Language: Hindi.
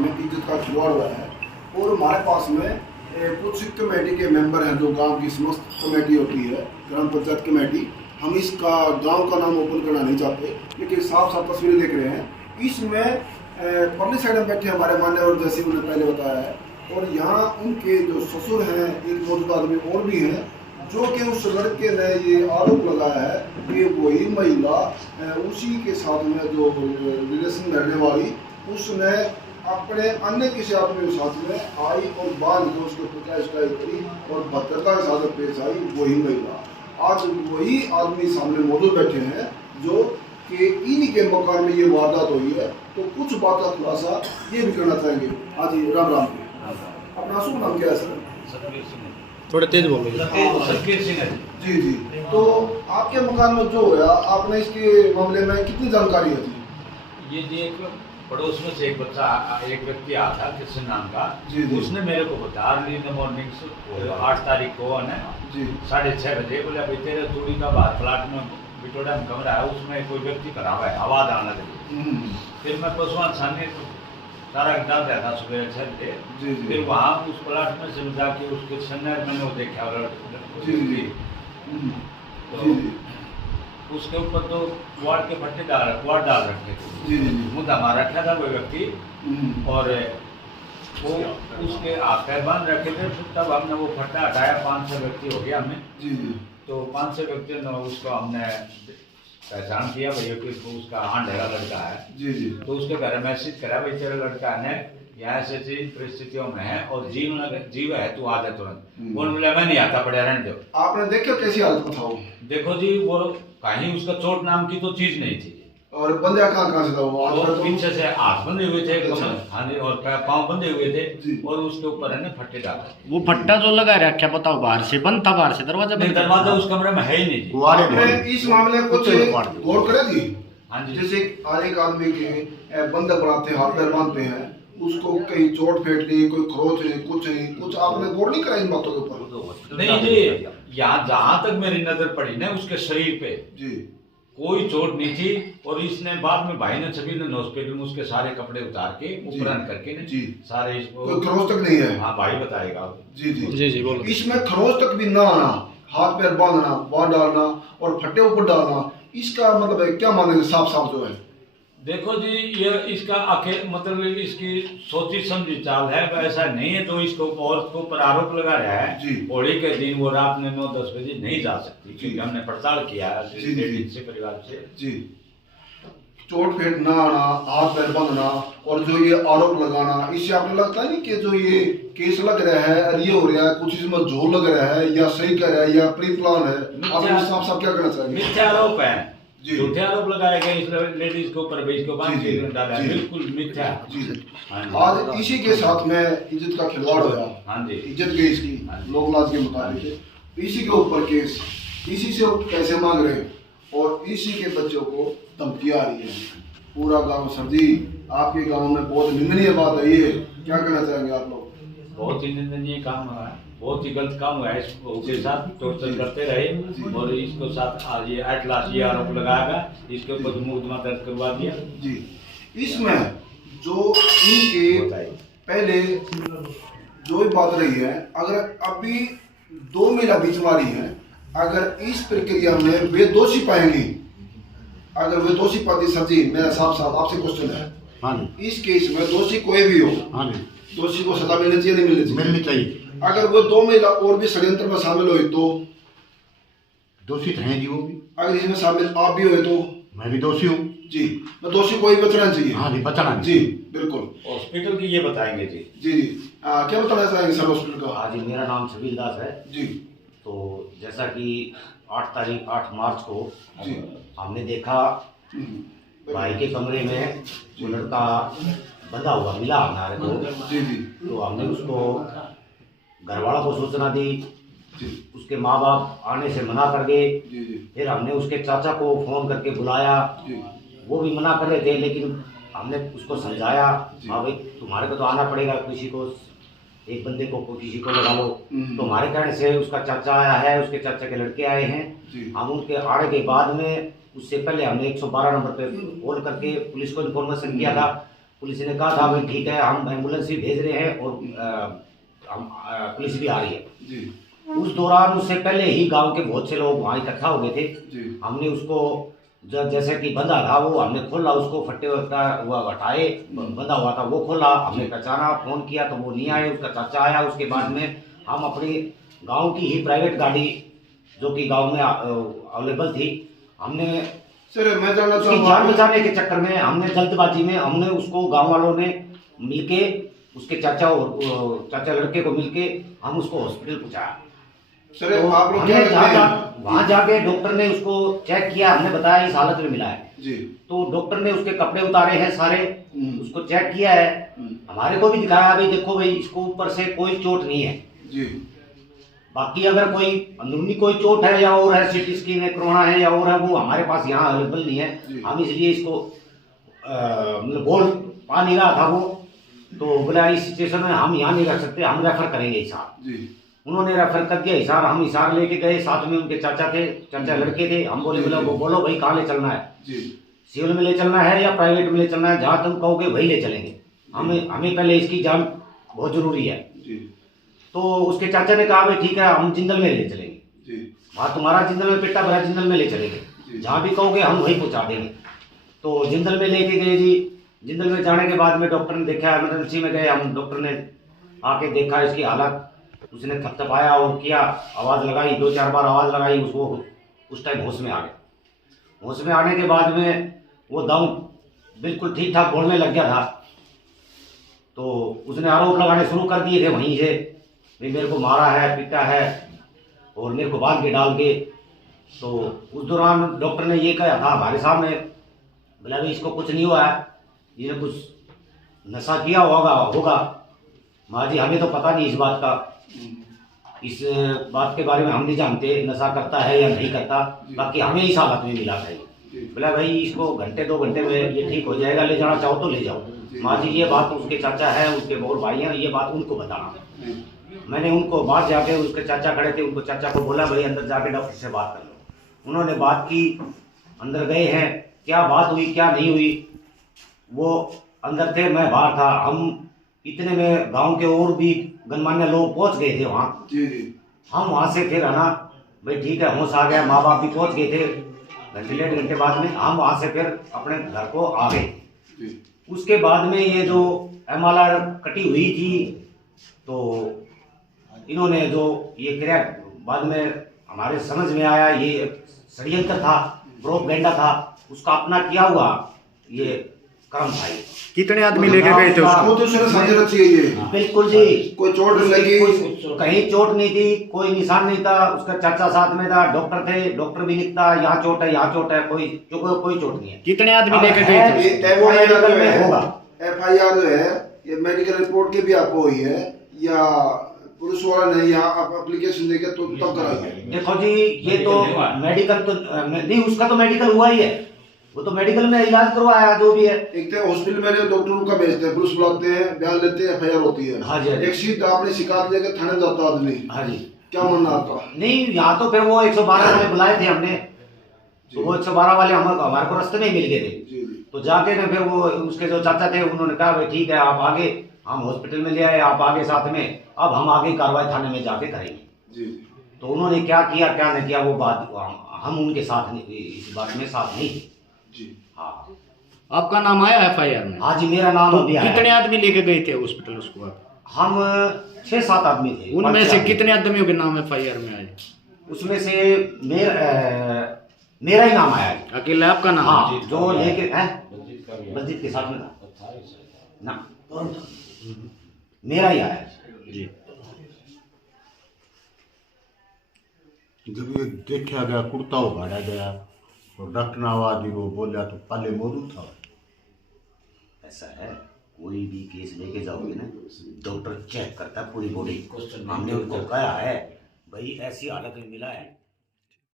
में इज्जत का खिलवाड़ हुआ है। और हमारे पास में कुछ कमेटी के मेंबर हैं, जो गांव की समस्त कमेटी होती है, ग्राम पंचायत कमेटी। हम इसका गांव का नाम ओपन करना नहीं चाहते, लेकिन साफ साफ तस्वीरें देख रहे हैं। इसमें परली साइड में बैठे हमारे मान्यवर, जैसे उन्होंने पहले बताया है, और यहाँ उनके जो ससुर हैं, एक मौजूदा आदमी और भी हैं, जो कि उस लड़के ने ये आरोप लगाया है कि वही महिला उसी के साथ में जो रिलेशन रहने वाली, उसने अपने अन्य किसी आदमी के साथ में आई और बांध के उसके ऊपर करी और भद्रता के साथ पेश आई वही महिला। आज वही आदमी सामने मौजूद बैठे हैं जो कि इन्हीं के मकान में ये वारदात हुई है। तो कुछ बात का खुलासा ये भी करना चाहेंगे। हाँ जी, राम राम। अपना शुभ नाम क्या है सर? थोड़े तेज बोलो। सतबीर सिंह है जी जी। तो आपके मकान में जो हुआ, आपने इसके मामले में कितनी जानकारी है? ये जी एक पड़ोस में से एक व्यक्ति आया था कृष्ण नाम का। जी जी। उसने मेरे को बताया अर्ली इन द मॉर्निंग 8 तारीख को है जी 6:30 बजे, बोले अभी तेरे चूड़ी का बाहर प्लाट में बिटोड़ा में कमरा है, उसमें कोई व्यक्ति खड़ा हुआ है, आवाज आने लगी। फिर मैं पशुआन छानने सारा डाल रहा था सुबह 6 बजे। जी जी। फिर वहाँ उस प्लाट में से जाके उसके सन्नर मैंने वो देखा और जी जी। तो जी जी। उसके ऊपर तो वार्ड के फट्टे डाल रखे थे। जी जी जी। मुद्दा मार रखा था वो व्यक्ति, और वो उसके हाथ पैर बांध रखे थे। फिर तब हमने वो फट्टा हटाया, 500 व्यक्ति हो गया हमें। जी जी। तो 500 व्यक्तियों ने उसको हमने पहचान किया भैया कि उसका ढेरा लड़का है। जी जी। तो उसके घर मैसेज करा, भाई तेरा लड़का ने यहाँ ऐसी परिस्थितियों में है और जीव है, तू आ जा तुरंत। वो बोला मैं नहीं आता, पड़े रहने दो। आपने देखा कैसी हालत बताओ? देखो जी, वो कहीं उसका चोट नाम की तो चीज नहीं थी। और बंदे कहाँ से था वो? और पीछे से हाथ बंधे हुए थे, हाँ जी, और पाँव बंधे हुए थे, जी। और उसके ऊपर है ना फट्टे डाले। वो फट्टा जो लगा रखा बताओ, बाहर से बंद था, बाहर से दरवाजा बंद था। दरवाजा उस कमरे में है ही नहीं जी। आपने इस मामले को गौर करे जी? हाँ जी। जैसे हर एक आदमी के बंधक बनाते हैं, हाथ पैर बांधते हैं, उसको कहीं चोट फेंट ली, कोई खरोच नहीं, कुछ आपने गौर नहीं करा इन बातों के ऊपर? नहीं जी, यहाँ जहाँ तक मेरी नजर पड़ी ना, उसके शरीर पे जी कोई चोट नहीं थी। और इसने बाद में भाई ने छबील ने हॉस्पिटल में उसके सारे कपड़े उतार के उपरन करके ना जी सारे इसको, कोई खरोच तक नहीं है? हाँ भाई बताएगा। जी जी जी जी बोलो। इसमें खरोच तक भी ना आना, हाथ पैर बांधना, बांध डालना और फट्टे ऊपर डालना, इसका मतलब है क्या मानेंगे? साफ साफ जो है, देखो जी, ये इसका मतलब इसकी सोची समझी चाल है, वैसा नहीं है। तो इसको औरत को ऊपर आरोप लगा रहा है जी। होली के दिन वो रात में 9-10 बजे नहीं जा सकती, क्योंकि हमने पड़ताल किया है जी, जी। से परिवार से। जी चोट फेंट ना आना, हाथ पैर बांधना और जो ये आरोप लगाना, इससे आपको लगता है नहीं कि जो ये केस लग रहा है और ये हो रहा है, कुछ इसमें झोल लग रहा है या सही कर रहा है या प्री प्लान है? आप साफ साफ क्या करना चाहेंगे? मिथ्या आरोप है, जी। झूठे आरोप लगाए गए इस लेडीज के ऊपर, बेच को बांध के डाला है, बिल्कुल मिथ्या। जी हाँ जी। आज इसी के साथ में इज्जत का खिलवाड़ होगा। हाँ जी। इज्जत गई इसकी लोक लाज के मुताबिक, इसी के ऊपर केस, इसी से वो पैसे मांग रहे हैं और इसी के बच्चों को धमकियां आ रही है। पूरा गांव सर जी, आपके गांव में बहुत निंदनीय बात है ये, क्या कहना चाहेंगे आप लोग? बहुत ही निंदनीय काम हुआ है, बहुत ही गलत काम हुआ है। इसके साथ टॉर्चर करते रहे और इसको साथ आज ये एट लास्ट ये आरोप लगाया, इसके ऊपर मुकदमा दर्ज करवा दिया। जी इसमें जो इनके पहले जो भी बात रही है, अगर अभी 2 महिला बीच मारी है, अगर इस प्रक्रिया में वे दोषी पाएंगी, अगर वे दोषी पाती, सर जी मेरा साफ आपसे क्वेश्चन है, हाँ इस केस में दोषी कोई भी हो, हाँ दोषी को सजा मिलनी चाहिए, नहीं मिलनी चाहिए? मिलनी चाहिए। अगर वो 2 महिला और भी षड्यंत्र में शामिल हुई तो? दोषी तो हैं जी वो भी। अगर इसमें शामिल आप भी हुए तो? मैं भी दोषी हूँ जी, मैं दोषी को ही बचना चाहिए। हाँ जी, बचाना जी बिल्कुल। हॉस्पिटल की ये बताएंगे जी। जी जी क्या बताना चाहेंगे सर हॉस्पिटल का? हाँ जी, मेरा नाम छबील दास है जी। तो जैसा कि 8 मार्च को जी। हमने देखा भाई के कमरे में वो लड़का बंधा हुआ मिला हमारे को। जी जी। तो हमने उसको घर वालों को सूचना दी, जी उसके माँ बाप आने से मना कर गए। जी जी। फिर हमने उसके चाचा को फोन करके बुलाया, जी वो भी मना कर रहे थे, लेकिन हमने उसको समझाया, हाँ भाई तुम्हारे को तो आना पड़ेगा, किसी को एक बंदे को किसी को लगा लो। तो हमारे कहने से उसका चाचा आया है, उसके चाचा के लड़के आए हैं। हम उनके आने के बाद में उससे पहले हमने 112 नंबर पे कॉल करके पुलिस को इन्फॉर्मेशन किया था। पुलिस ने कहा था भाई ठीक है हम एम्बुलेंस भी भेज रहे हैं और हम पुलिस भी आ रही है जी उस दौरान उससे पहले ही गांव के बहुत से लोग वहाँ इकट्ठा हो गए थे जी हमने उसको जैसे कि बंधा था वो हमने खोला उसको फट्टे का हुआ हटाए बंधा हुआ था वो खोला हमने पहचाना फोन किया तो वो नहीं आए उसका चाचा आया उसके बाद में हम अपनी गांव की ही प्राइवेट गाड़ी जो कि गांव में अवेलेबल थी हमने सर मैं जानना उसकी जान चाहूँगा बचाने के चक्कर में हमने जल्दबाजी में हमने उसको गांव वालों ने मिलके उसके चाचा और चाचा लड़के को मिलके हम उसको हॉस्पिटल पहुंचाया सर तो आप लोग क्या हमने करते हैं वहाँ जाके डॉक्टर ने उसको चेक किया हमने बताया इस हालत में मिला है जी तो डॉक्टर ने उसके कपड़े उतारे हैं सारे उसको चेक किया है हमारे को भी दिखाया भाई देखो भाई इसको ऊपर से कोई चोट नहीं है जी बाकी अगर कोई अंदरूनी कोई चोट है या और है सीटी स्कैन है कोरोना है या और है वो हमारे पास यहाँ अवेलेबल नहीं है हम इसलिए इसको मतलब बोल पा नहीं रहा था वो तो बोला इस सिचुएशन में हम यहाँ नहीं रख सकते हम रेफर करेंगे हिसार जी उन्होंने रेफर कर दिया हिसार हम हिसार लेके गए साथ में उनके चाचा थे चाचा लड़के थे हम बोले बोलो भाई कहाँ ले चलना है जी सिविल में ले चलना है या प्राइवेट में ले चलना है जहाँ तुम कहोगे वही ले चलेंगे हमें पहले इसकी जान बहुत जरूरी है जी तो उसके चाचा ने कहा भाई ठीक है हम जिंदल में ले चलेंगे जी वहाँ तुम्हारा जिंदल में पेटा भरा जिंदल में ले चलेंगे जहाँ भी कहोगे हम वहीं पहुँचा देंगे तो जिंदल में लेके गए जी जिंदल में जाने के बाद में डॉक्टर ने देखा इमरजेंसी में गए हम डॉक्टर ने आके देखा इसकी हालत उसने थपथपाया और किया आवाज़ लगाई 2-4 बार आवाज़ लगाई उसको उस टाइम होश में आ गए होश में आने के बाद में वो दम बिल्कुल ठीक ठाक बोलने लग गया था तो उसने आरोप लगाने शुरू कर दिए थे वहीं से भाई मेरे को मारा है पीटा है और मेरे को बांध के डाल के तो उस दौरान डॉक्टर ने ये कहा था हमारे सामने बोला भाई इसको कुछ नहीं हुआ है ये कुछ नशा किया होगा माँ जी हमें तो पता नहीं इस बात का इस बात के बारे में हम नहीं जानते नशा करता है या नहीं करता बाकी हमें इस हालत में मिला था बोला भाई इसको घंटे 2 घंटे में ये ठीक हो जाएगा ले जाना चाहो तो ले जाओ माँ जी ये बात उसके चाचा है उसके और भाई हैं ये बात उनको बताना मैंने उनको बाहर जाके उसके चाचा खड़े थे उनको चाचा को बोला भाई अंदर जाके डॉक्टर से बात कर लो उन्होंने बात की अंदर गए हैं क्या बात हुई क्या नहीं हुई वो अंदर थे मैं बाहर था हम इतने में गांव के और भी गणमान्य लोग पहुंच गए थे वहाँ जी जी हम वहाँ से फिर है ना भाई ठीक है होश आ गया माँ बाप भी पहुंच गए थे घंटे 1.5 घंटे बाद में हम वहाँ से फिर अपने घर को आ गए जी उसके बाद में ये जो MLR कटी हुई थी तो इन्होंने जो ये क्रिया बाद में हमारे समझ में आया ये षड्यंत्र था प्रोपेगेंडा था उसका अपना किया हुआ ये कर्म था ये कितने आदमी लेके गए थे उसको वो तो सर समझ रखी है ये बिल्कुल जी कोई चोट नहीं लगी कहीं चोट नहीं थी कोई निशान नहीं था उसका चाचा साथ में था डॉक्टर थे डॉक्टर भी लिखता यहाँ चोट है यहाँ चोट है कोई चोट नहीं है कितने आदमी लेके गए थे ये उसको? वो FIR मेडिकल जो में है होगा FIR जो है ये मेडिकल रिपोर्ट की भी आपको हुई है या पुलिस वाला ने यहाँ एप्लीकेशन देके तो तब कराई देखो जी ये तो मेडिकल तो नहीं उसका तो मेडिकल हुआ ही है वो तो मेडिकल में इलाज करवाया जो भी है एक तो हॉस्पिटल में जो डॉक्टरों का भेजते हैं पुलिस बुलाते हैं बयान लेते हैं FIR होती है हाँ जी, हाँ जी। एक सीट आपने शिकायत लेकर थाने जाता आदमी हाँ जी क्या मानना आपका नहीं यहाँ तो फिर वो 112 वाले बुलाए थे हमने तो वो 112 वाले हमारे को रास्ते में मिल गए थे जी जी तो जाके ना फिर वो उसके जो चाचा थे उन्होंने कहा भाई ठीक है आप आगे हम हॉस्पिटल में ले आए आप आगे साथ में अब हम आगे कार्रवाई थाने में जाके करेंगे जी तो उन्होंने क्या किया क्या नहीं किया वो बात हम उनके साथ नहीं इस बात में साथ नहीं थे जी हाँ आपका नाम आया FIR में? हाँ जी मेरा नाम तो अभी आया कितने आदमी लेके गए थे हॉस्पिटल उसको आप? हम 6-7 आदमी थे उनमें से 5-6 कितने आदमियों के नाम FIR में आए? उसमें से मेरा ही नाम आया है। अकेले आपका नाम? हाँ जो लेके बलजीत के साथ में था ना मेरा ही आया है। जी जब ये देखा गया कुर्ता उगाड़ा गया और डॉक्टर ने आवाज दी वो बोला तो पहले मौजूद था ऐसा है कोई भी केस लेके जाओगे ना डॉक्टर चेक करता है पूरी बॉडी हमने उनको कहा है भाई ऐसी हालत में मिला है